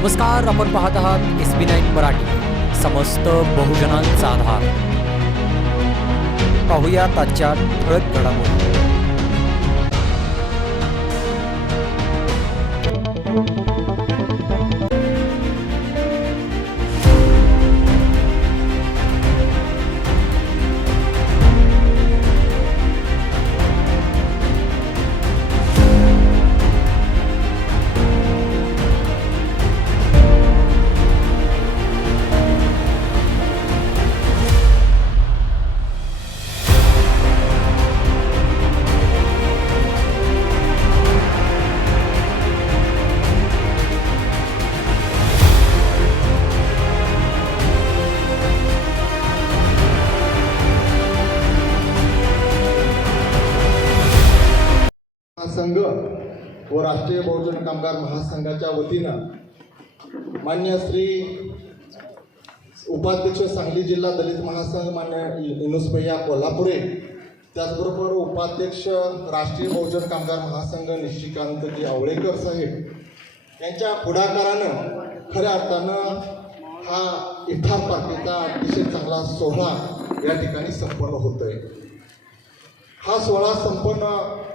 नमस्कार आपण पाहत आहात एस बी नाईन मराठी. समस्त बहुजनांचा आधार. पाहूया आजच्या ठळक घडामोडी. महासंघ व राष्ट्रीय बहुजन कामगार महासंघाच्या वतीनं मान्य श्री उपाध्यक्ष सांगली जिल्हा दलित महासंघ मान्य युनुस भैया कोल्हापुरे त्याचबरोबर उपाध्यक्ष राष्ट्रीय बहुजन कामगार महासंघ निशिकांतजी आवळेकर साहेब यांच्या पुढाकारानं खऱ्या अर्थानं हा इफ्तार पार्टीचा अतिशय चांगला सोहळा या ठिकाणी संपन्न होतोय. हा सोहळा संपन्न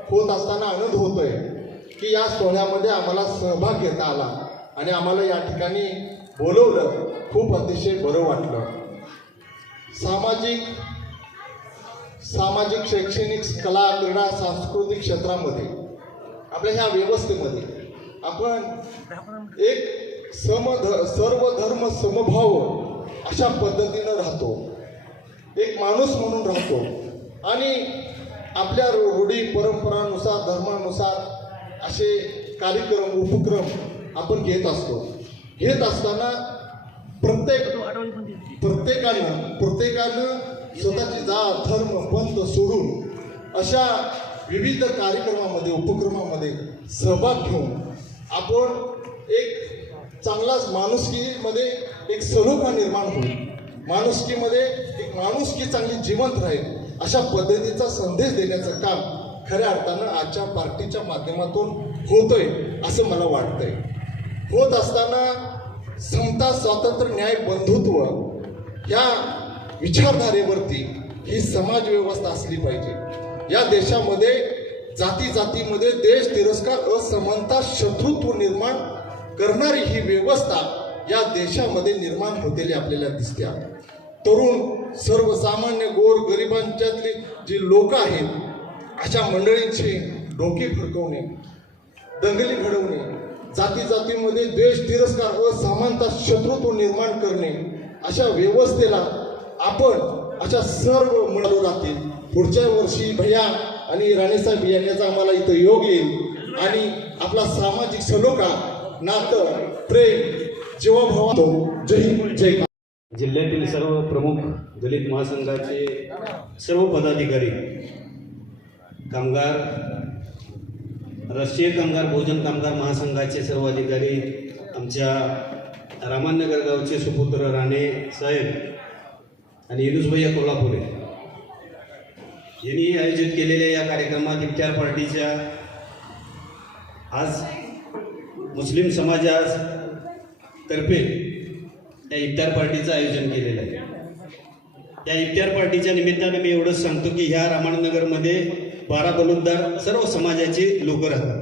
होत असताना आनंद होतोय की या सोहळ्यामध्ये आम्हाला सहभाग घेता आला. आणि आम्हाला या ठिकाणी बोलवलं खूप अतिशय बरं वाटलं. सामाजिक सामाजिक शैक्षणिक कला क्रीडा सांस्कृतिक क्षेत्रामध्ये आपल्या ह्या व्यवस्थेमध्ये आपण एक समध सर्व धर्म समभाव अशा पद्धतीनं राहतो. एक माणूस म्हणून राहतो. आणि आपल्या रूढी परंपरानुसार धर्मानुसार असे कार्यक्रम उपक्रम आपण घेत असतो. घेत असताना प्रत्येक प्रत्येकानं प्रत्येकानं स्वतःची जात धर्म पंथ सोडून अशा विविध कार्यक्रमामध्ये उपक्रमामध्ये सहभाग घेऊन आपण एक चांगलाच माणुसकीमध्ये एक सलोखा निर्माण होईल. माणुसकीमध्ये एक माणुसकी चांगली जिवंत राहील. अशा पद्धतीचा संदेश देण्याचं काम खऱ्या अर्थानं आजच्या पार्टीच्या माध्यमातून होतोय असं मला वाटतंय. होत असताना समता स्वातंत्र्य न्याय बंधुत्व या विचारधारेवरती ही समाज व्यवस्था असली पाहिजे. या देशामध्ये जाती जातीमध्ये देश तिरस्कार असमानता शत्रुत्व निर्माण करणारी ही व्यवस्था या देशामध्ये निर्माण होतेली आपल्याला दिसते तरुण सर्वसामान्य गोर गरिबांच्यातली जी लोक आहेत अशा मंडळींची डोके फडकवणे दंगली घडवणे जाती जातीमध्ये द्वेष तिरस्कार व समानता शत्रुत्व निर्माण करणे अशा व्यवस्थेला आपण अशा सर्व मंडळ राहतील पुढच्या वर्षी भैया आणि राणेसाहेब यांचा आम्हाला इथं योग येईल आणि आपला सामाजिक सलोखा नातं प्रेम जेव्हा जीवाभावा जय हिंद जय जिल्ह्यातील सर्व प्रमुख दलित महासंघाचे सर्व पदाधिकारी कामगार राष्ट्रीय कामगार बहुजन कामगार महासंघाचे सर्व अधिकारी आमच्या रामानगर गावचे सुपुत्र राणे साहेब आणि युनुसभैया कोल्हापुरे यांनी आयोजित केलेल्या या कार्यक्रमात इफ्तार पार्टीच्या आज मुस्लिम समाजातर्फे त्या इफ्तार पार्टीचं आयोजन केलेलं आहे. त्या इफ्तार पार्टीच्या निमित्ताने मी एवढंच सांगतो की ह्या रामानगरमध्ये बारा बलुद्दार सर्व समाजाचे लोक राहतात.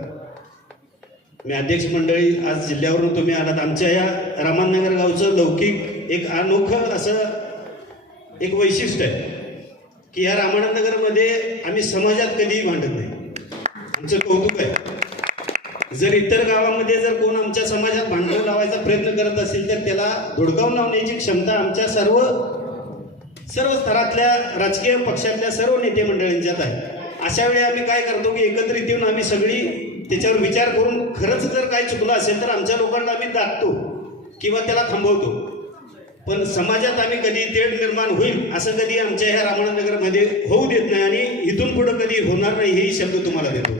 मी अध्यक्ष मंडळी आज जिल्ह्यावरून तुम्ही आलात. आमच्या या रामानगर गावचं लौकिक एक अनोखं असं एक वैशिष्ट्य आहे की ह्या रामानगरमध्ये आम्ही समाजात कधीही भांडत नाही. आमचं कौतुक आहे. जर इतर गावामध्ये जर कोण आमच्या समाजात भांडवल लावायचा प्रयत्न करत असेल तर त्याला धुडकावून लावण्याची क्षमता आमच्या सर्व सर्व स्तरातल्या राजकीय पक्षातल्या सर्व नेते मंडळींच्यात आहे. अशा वेळी आम्ही काय करतो की एकत्रित येऊन आम्ही सगळी त्याच्यावर विचार करून खरंच जर काही चुकलं असेल तर आमच्या लोकांना आम्ही दाखतो किंवा त्याला थांबवतो. पण समाजात आम्ही कधी तेढ निर्माण होईल असं कधी आमच्या ह्या रामनगरमध्ये होऊ देत नाही आणि इथून पुढं कधी होणार नाही हेही शब्द तुम्हाला देतो.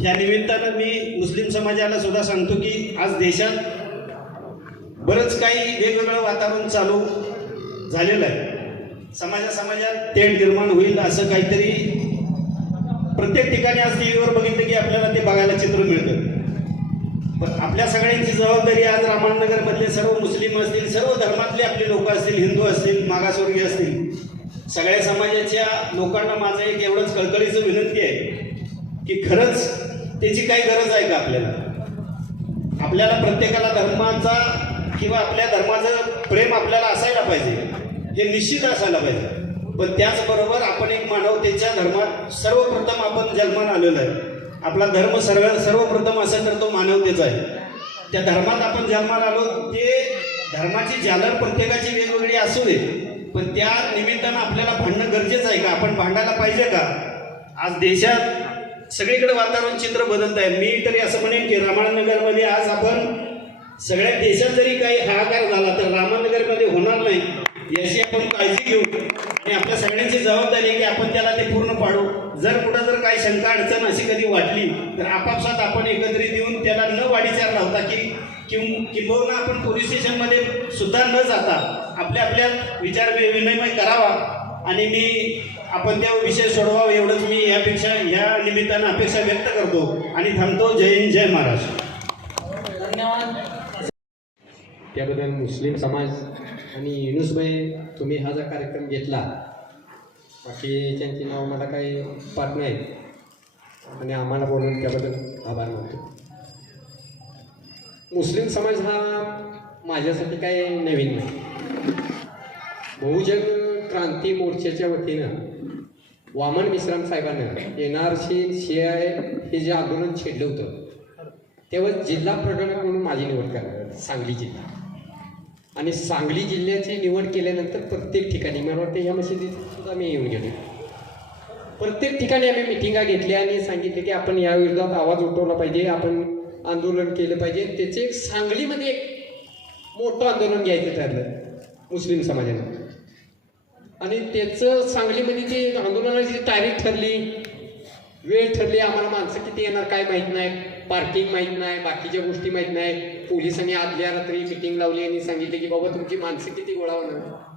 या निमित्तानं मी मुस्लिम समाजाला सुद्धा सांगतो की आज देशात बरंच काही वेगवेगळं वातावरण चालू झालेलं आहे. समाजा समाजात तेढ निर्माण होईल असं काहीतरी प्रत्येक ठिकाणी आज टी व्हीवर बघितलं की आपल्याला ते बघायला चित्र मिळतं. पण आपल्या सगळ्यांची जबाबदारी आज रामाननगरमधले सर्व मुस्लिम असतील सर्व धर्मातले आपले लोक असतील हिंदू असतील मागासवर्गीय असतील सगळ्या समाजाच्या लोकांना माझं एक एवढंच कळकळीचं विनंती आहे. की खरंच त्याची काही गरज आहे का आपल्याला? आपल्याला प्रत्येकाला धर्माचा किंवा आपल्या धर्माचं प्रेम आपल्याला असायला पाहिजे. हे निश्चित असायला पाहिजे. पण त्याचबरोबर आपण एक मानवतेच्या धर्मात सर्वप्रथम आपण जन्माला आलेलो आहे. आपला धर्म सर्व सर्वप्रथम असेल तर तो मानवतेचा आहे. त्या धर्मात आपण जन्माला आलो ते धर्माची जालर प्रत्येकाची वेगवेगळी असू दे. पण त्या निमित्तानं आपल्याला भांडणं गरजेचं आहे का? आपण भांडायला पाहिजे का? आज देशात सगळीकडे वातावरण चित्र बदलत आहे. मी तरी असं म्हणेन की रामानगरमध्ये आज आपण सगळ्या देशात जरी काही हाहाकार झाला तर रामानगरमध्ये होणार नाही याची आपण काळजी घेऊ. आणि आपल्या सगळ्यांची जबाबदारी आहे की आपण त्याला ते पूर्ण पाडू. जर कुठं जर काही शंका अडचण अशी कधी वाटली तर आपापसात आपण एकत्रित येऊन त्याला न वाढीचार लावता की किं किंबहुना आपण पोलीस स्टेशनमध्ये सुद्धा न जाता आपल्या आपल्या विचार विनिमय करावा. आणि मी आपण त्या विषय सोडवावं एवढंच मी यापेक्षा या निमित्तानं अपेक्षा व्यक्त करतो आणि थांबतो. जय हिंद जय महाराष्ट्र. त्याबद्दल मुस्लिम समाज आणि युनुसभाई तुम्ही हा जो कार्यक्रम घेतला बाकी त्यांची नाव मला काही पाठ नाही आणि आम्हाला बोलून त्याबद्दल आभार मानतो. मुस्लिम समाज हा माझ्यासाठी काही नवीन नाही. बहुजन क्रांती मोर्चाच्या वतीनं वामन मिश्राम साहेबांना N R C C I हे जे आंदोलन छेडलं होतं तेव्हा जिल्हा प्रकरण म्हणून माझी निवड करणार सांगली जिल्हा. आणि सांगली जिल्ह्याची निवड केल्यानंतर प्रत्येक ठिकाणी मला वाटतं ह्या मशिदीत सुद्धा मी येऊन गेलो. प्रत्येक ठिकाणी आम्ही मिटिंगा घेतल्या आणि सांगितले की आपण या विरोधात आवाज उठवला पाहिजे आपण आंदोलन केलं पाहिजे. त्याचे सांगलीमध्ये एक मोठं आंदोलन घ्यायचं ठरलं मुस्लिम समाजानं आणि त्याचं सांगलीमध्ये जी आंदोलनाची तारीख ठरली वेळ ठरली आम्हाला माणसं किती येणार काय माहीत नाही पार्किंग माहीत नाही बाकीच्या गोष्टी माहीत नाही. पोलिसांनी आदल्या रात्री मिटिंग लावली आणि सांगितले की बाबा तुमची माणसं किती गोळा होणार?